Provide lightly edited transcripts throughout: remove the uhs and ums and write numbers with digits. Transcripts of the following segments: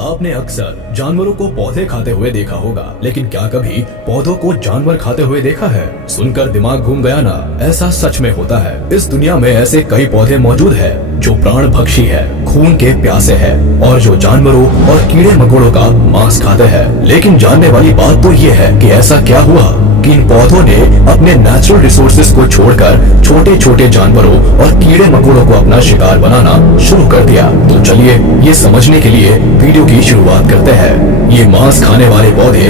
आपने अक्सर जानवरों को पौधे खाते हुए देखा होगा, लेकिन क्या कभी पौधों को जानवर खाते हुए देखा है? सुनकर दिमाग घूम गया ना? ऐसा सच में होता है। इस दुनिया में ऐसे कई पौधे मौजूद हैं जो प्राण भक्षी है, खून के प्यासे है और जो जानवरों और कीड़े मकोड़ों का मांस खाते हैं। लेकिन जानने वाली बात तो ये है कि ऐसा क्या हुआ कि इन पौधों ने अपने नेचुरल रिसोर्सेज को छोड़कर छोटे छोटे जानवरों और कीड़े मकोड़ों को अपना शिकार बनाना शुरू कर दिया। तो चलिए ये समझने के लिए वीडियो की शुरुआत करते हैं। ये मांस खाने वाले पौधे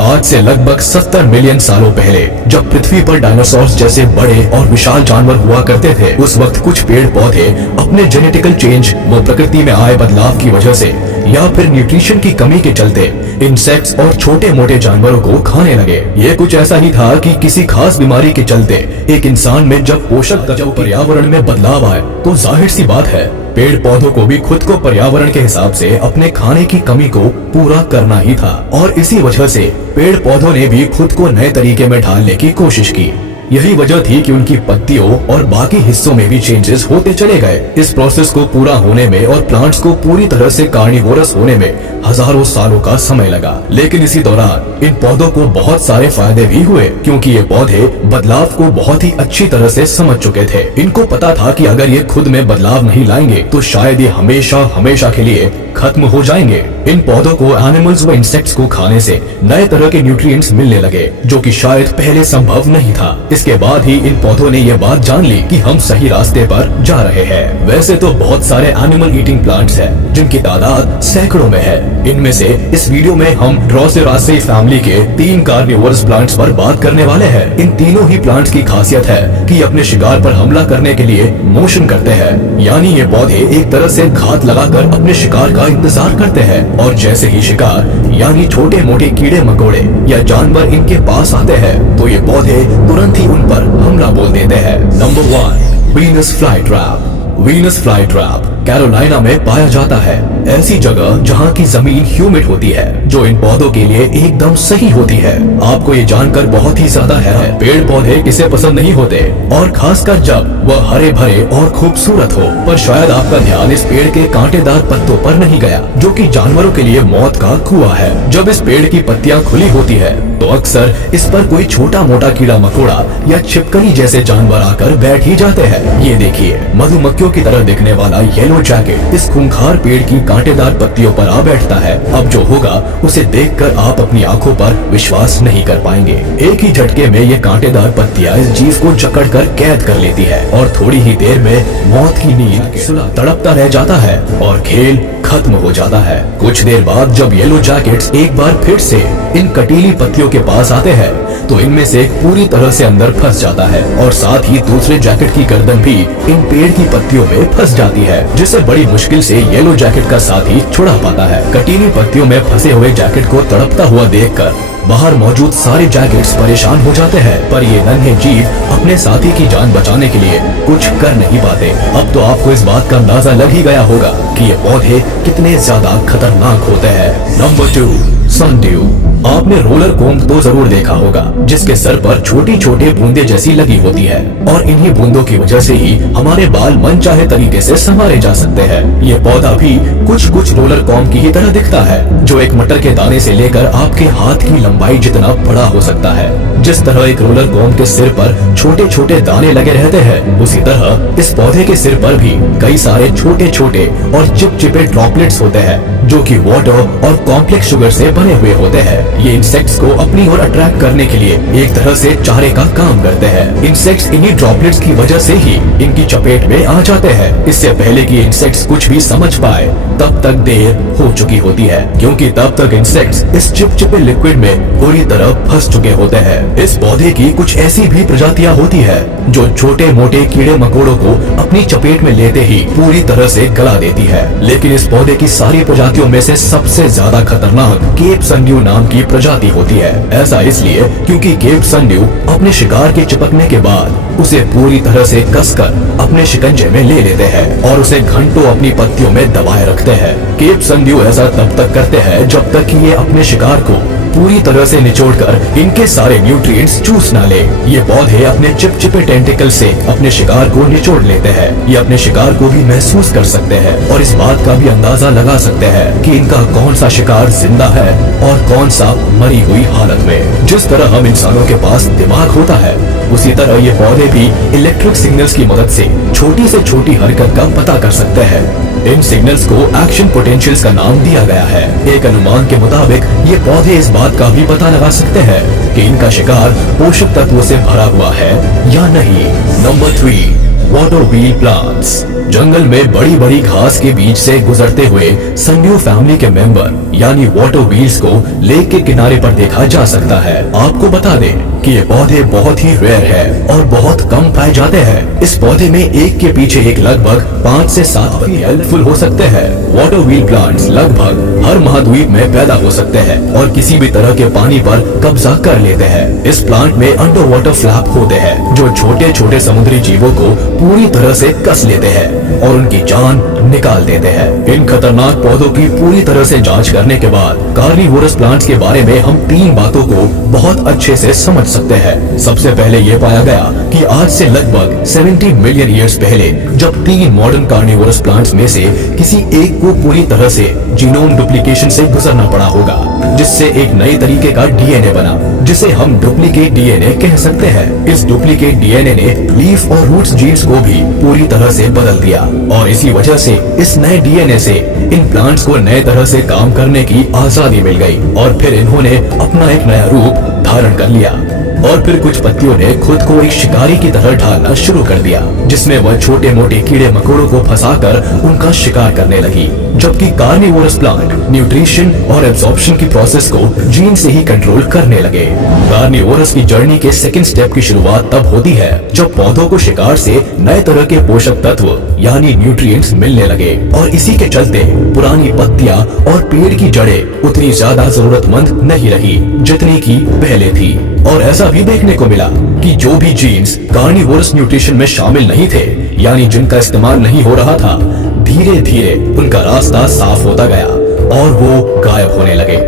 आज से लगभग 70 मिलियन सालों पहले, जब पृथ्वी पर डायनासोर्स जैसे बड़े और विशाल जानवर हुआ करते थे, उस वक्त कुछ पेड़ पौधे अपने जेनेटिकल चेंज व प्रकृति में आए बदलाव की वजह से या फिर न्यूट्रिशन की कमी के चलते इंसेक्ट्स और छोटे मोटे जानवरों को खाने लगे। ये कुछ ऐसा ही था कि किसी खास बीमारी के चलते एक इंसान में जब पोषक तत्व पर्यावरण में बदलाव आए, तो जाहिर सी बात है पेड़ पौधों को भी खुद को पर्यावरण के हिसाब से अपने खाने की कमी को पूरा करना ही था। और इसी वजह से पेड़ पौधों ने भी खुद को नए तरीके में ढालने की कोशिश की। यही वजह थी कि उनकी पत्तियों और बाकी हिस्सों में भी चेंजेस होते चले गए। इस प्रोसेस को पूरा होने में और प्लांट्स को पूरी तरह से कार्निवोरस होने में हजारों सालों का समय लगा। लेकिन इसी दौरान इन पौधों को बहुत सारे फायदे भी हुए, क्योंकि ये पौधे बदलाव को बहुत ही अच्छी तरह से समझ चुके थे। इनको पता था कि अगर ये खुद में बदलाव नहीं लाएंगे तो शायद ये हमेशा हमेशा के लिए खत्म हो जाएंगे। इन पौधों को एनिमल्स व इंसेक्ट्स को खाने से नए तरह के न्यूट्रिएंट्स मिलने लगे, जो कि शायद पहले संभव नहीं था। इसके बाद ही इन पौधों ने ये बात जान ली कि हम सही रास्ते पर जा रहे हैं। वैसे तो बहुत सारे एनिमल ईटिंग प्लांट्स हैं, जिनकी तादाद सैकड़ों में है। इनमें से इस वीडियो में हम ड्रोसेरासी फैमिली के 3 कार्निवोरस प्लांट्स पर बात करने वाले हैं। इन तीनों ही प्लांट्स की खासियत है कि अपने शिकार पर हमला करने के लिए मोशन करते हैं, यानी ये पौधे एक तरह से घात लगाकर अपने शिकार का इंतजार करते हैं। और जैसे ही शिकार यानी छोटे मोटे कीड़े मकोड़े या जानवर इनके पास आते हैं, तो ये पौधे तुरंत ही उन पर हमला बोल देते हैं। Number 1, Venus fly trap. Venus fly trap Carolina में पाया जाता है। ऐसी जगह जहाँ की जमीन ह्यूमिड होती है, जो इन पौधों के लिए एकदम सही होती है। आपको ये जानकर बहुत ही ज्यादा हैरानी है, पेड़ पौधे किसे पसंद नहीं होते, और खासकर जब वह हरे भरे और खूबसूरत हो। पर शायद आपका ध्यान इस पेड़ के कांटेदार पत्तों पर नहीं गया, जो कि जानवरों के लिए मौत का कुआं है। जब इस पेड़ की पत्तियां खुली होती है, तो अक्सर इस पर कोई छोटा मोटा कीड़ा मकोड़ा या छिपकली जैसे जानवर आकर बैठ ही जाते हैं। ये देखिए, मधुमक्खियों की तरह दिखने वाला येलो जैकेट इस खूंखार पेड़ की कांटेदार पत्तियों पर आ बैठता है। अब जो होगा उसे देखकर आप अपनी आंखों पर विश्वास नहीं कर पाएंगे। एक ही झटके में ये कांटेदार पत्तियां इस जीव को जकड़कर कैद कर लेती है और थोड़ी ही देर में मौत की नींद सुला तड़पता रह जाता है और खेल खत्म हो जाता है। कुछ देर बाद जब येलो जैकेट्स एक बार फिर से इन कटीली पत्तियों के पास आते हैं, तो इनमें से एक पूरी तरह से अंदर फंस जाता है और साथ ही दूसरे जैकेट की गर्दन भी इन पेड़ की पत्तियों में फंस जाती है, जिसे बड़ी मुश्किल से येलो जैकेट का साथी छुड़ा पाता है। कटीली पत्तियों में फंसे हुए जैकेट को तड़पता हुआ देखकर बाहर मौजूद सारे जैकेट्स परेशान हो जाते हैं, पर ये नन्हे जीव अपने साथी की जान बचाने के लिए कुछ कर नहीं पाते। अब तो आपको इस बात का अंदाजा लग ही गया होगा कि ये पौधे कितने ज्यादा खतरनाक होते हैं। Number 2, sundew. आपने रोलर कोम्ब तो जरूर देखा होगा, जिसके सर पर छोटी छोटी बूंदे जैसी लगी होती है, और इन्हीं बूंदों की वजह से ही हमारे बाल मनचाहे तरीके से संवारे जा सकते हैं। ये पौधा भी कुछ रोलर कोम्ब की ही तरह दिखता है, जो एक मटर के दाने से लेकर आपके हाथ की लंबाई जितना बड़ा हो सकता है। जिस तरह एक रोलर कोम्ब के सिर पर छोटे छोटे दाने लगे रहते हैं, उसी तरह इस पौधे के सिर पर भी कई सारे छोटे छोटे और चिपचिपे ड्रॉपलेट्स होते हैं, जो कि वाटर और कॉम्प्लेक्स शुगर से बने हुए होते हैं। ये इंसेक्ट्स को अपनी ओर अट्रैक्ट करने के लिए एक तरह से चारे का काम करते हैं। इंसेक्ट्स इन्हीं ड्रॉपलेट्स की वजह से ही इनकी चपेट में आ जाते हैं। इससे पहले कि इंसेक्ट्स कुछ भी समझ पाए, तब तक देर हो चुकी होती है, क्योंकि तब तक इंसेक्ट्स इस चिपचिपे लिक्विड में पूरी तरह फंस चुके होते हैं। इस पौधे की कुछ ऐसी भी प्रजातियां होती है जो छोटे मोटे कीड़े मकोड़ों को अपनी चपेट में लेते ही पूरी तरह से गला देती है। लेकिन इस पौधे की सारी प्रजातियों में से सबसे ज्यादा खतरनाक केप सनड्यू नाम की प्रजाति होती है। ऐसा इसलिए क्योंकि केप सनड्यू अपने शिकार के चिपकने के बाद उसे पूरी तरह से कसकर अपने शिकंजे में ले लेते हैं और उसे घंटों अपनी पत्तियों में दबाए रखते हैं। केप सनड्यू ऐसा तब तक करते हैं जब तक कि ये अपने शिकार को पूरी तरह से निचोड़कर इनके सारे न्यूट्रिएंट्स चूस ना ले। ये पौधे अपने चिपचिपे टेंटिकल से अपने शिकार को निचोड़ लेते हैं। ये अपने शिकार को भी महसूस कर सकते हैं और इस बात का भी अंदाजा लगा सकते हैं कि इनका कौन सा शिकार जिंदा है और कौन सा मरी हुई हालत में। जिस तरह हम इंसानों के पास दिमाग होता है, उसी तरह ये पौधे भी इलेक्ट्रिक सिग्नल्स की मदद से छोटी से छोटी हरकत का पता कर सकते हैं। इन सिग्नल्स को एक्शन पोटेंशियल्स का नाम दिया गया है। एक अनुमान के मुताबिक ये पौधे इस बात का भी पता लगा सकते हैं कि इनका शिकार पोषक तत्वों से भरा हुआ है या नहीं। Number 3, water wheel plants. जंगल में बड़ी बड़ी घास के बीच से गुजरते हुए सन्यू फैमिली के मेंबर यानी वाटर व्हील्स को लेक के किनारे पर देखा जा सकता है। आपको बता दें कि ये पौधे बहुत ही रेयर है और बहुत कम पाए जाते हैं। इस पौधे में एक के पीछे एक लगभग 5 से 7 पत्ते हेल्पफुल हो सकते हैं। वाटर व्हील प्लांट्स लगभग हर महाद्वीप में पैदा हो सकते हैं और किसी भी तरह के पानी पर कब्जा कर लेते हैं। इस प्लांट में अंडर वाटर फ्लैप होते हैं जो छोटे छोटे समुद्री जीवों को पूरी तरह से कस लेते हैं और उनकी जान निकाल देते हैं। इन खतरनाक पौधों की पूरी तरह से जांच करने के बाद कार्निवोरस प्लांट्स के बारे में हम 3 बातों को बहुत अच्छे से समझ सकते हैं। सबसे पहले ये पाया गया कि आज से लगभग 70 मिलियन ईयर्स पहले जब 3 मॉडर्न कार्निवोरस प्लांट्स में से किसी एक को पूरी तरह से जीनोम डुप्लीकेशन से गुजरना पड़ा होगा, जिससे एक नए तरीके का डीएनए बना जिसे हम डुप्लीकेट डीएनए कह सकते हैं। इस डुप्लीकेट डीएनए ने लीफ और रूट्स जीन्स को भी पूरी तरह से बदल दिया और इसी वजह से इस नए डीएनए से इन प्लांट्स को नए तरह से काम करने की आजादी मिल गई और फिर इन्होंने अपना एक नया रूप धारण कर लिया। और फिर कुछ पत्तियों ने खुद को एक शिकारी की तरह ढालना शुरू कर दिया, जिसमें वह छोटे मोटे कीड़े मकोड़ों को फंसाकर उनका शिकार करने लगी। जबकि कार्निवोरस प्लांट न्यूट्रिशन और एब्जॉर्प्शन की प्रोसेस को जीन से ही कंट्रोल करने लगे। कार्निवोरस की जर्नी के सेकंड स्टेप की शुरुआत तब होती है जब पौधों को शिकार से नए तरह के पोषक तत्व यानी न्यूट्रिएंट्स मिलने लगे और इसी के चलते पुरानी पत्तियां और पेड़ की जड़ें उतनी ज्यादा जरूरतमंद नहीं रही जितनी की पहले थी। और ऐसा भी देखने को मिला कि जो भी जीन्स कार्निवोरस न्यूट्रिशन में शामिल नहीं थे यानी जिनका इस्तेमाल नहीं हो रहा था, धीरे धीरे उनका रास्ता साफ होता गया और वो गायब होने लगे।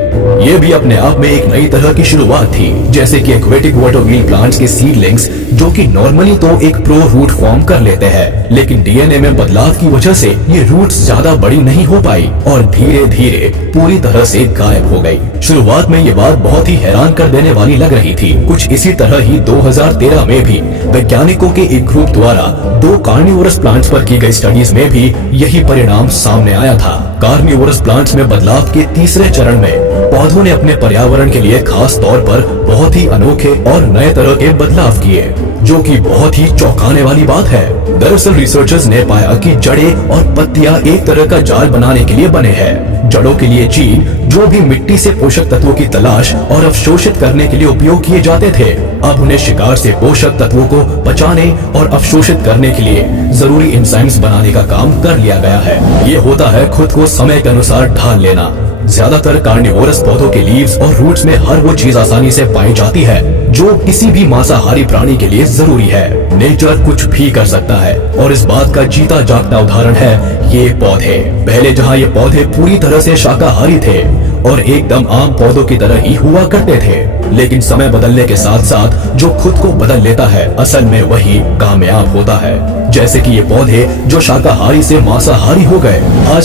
ये भी अपने आप में एक नई तरह की शुरुआत थी। जैसे कि एक्वेटिक वाटर व्हील प्लांट्स के सीडलिंग्स जो कि नॉर्मली तो एक प्रो रूट फॉर्म कर लेते हैं, लेकिन डीएनए में बदलाव की वजह से ये रूट्स ज्यादा बड़ी नहीं हो पाई और धीरे धीरे पूरी तरह से गायब हो गई। शुरुआत में ये बात बहुत ही हैरान कर देने वाली लग रही थी। कुछ इसी तरह ही 2013 में भी वैज्ञानिकों के एक ग्रुप द्वारा 2 कार्निवोरस प्लांट्स पर की गई स्टडीज में भी यही परिणाम सामने आया था। कार्निवोरस प्लांट्स में बदलाव के तीसरे चरण में पौधों ने अपने पर्यावरण के लिए खास तौर पर बहुत ही अनोखे और नए तरह के बदलाव किए, जो कि बहुत ही चौंकाने वाली बात है। दरअसल रिसर्चर्स ने पाया कि जड़ें और पत्तियां एक तरह का जाल बनाने के लिए बने हैं। जड़ों के लिए जीन जो भी मिट्टी से पोषक तत्वों की तलाश और अवशोषित करने के लिए उपयोग किए जाते थे, अब उन्हें शिकार से पोषक तत्वों को बचाने और अवशोषित करने के लिए जरूरी एंजाइम्स बनाने का काम कर लिया गया है। ये होता है खुद को समय के अनुसार ढाल लेना। ज्यादातर कार्निवोरस पौधों के लीव्स और रूट्स में हर वो चीज आसानी से पाई जाती है जो किसी भी मांसाहारी प्राणी के लिए जरूरी है। नेचर कुछ भी कर सकता है और इस बात का जीता जागता उदाहरण है ये पौधे। पहले जहाँ ये पौधे पूरी तरह से शाकाहारी थे और एकदम आम पौधों की तरह ही हुआ करते थे, लेकिन समय बदलने के साथ साथ जो खुद को बदल लेता है असल में वही कामयाब होता है। जैसे कि ये पौधे जो शाकाहारी से मांसाहारी हो गए। आज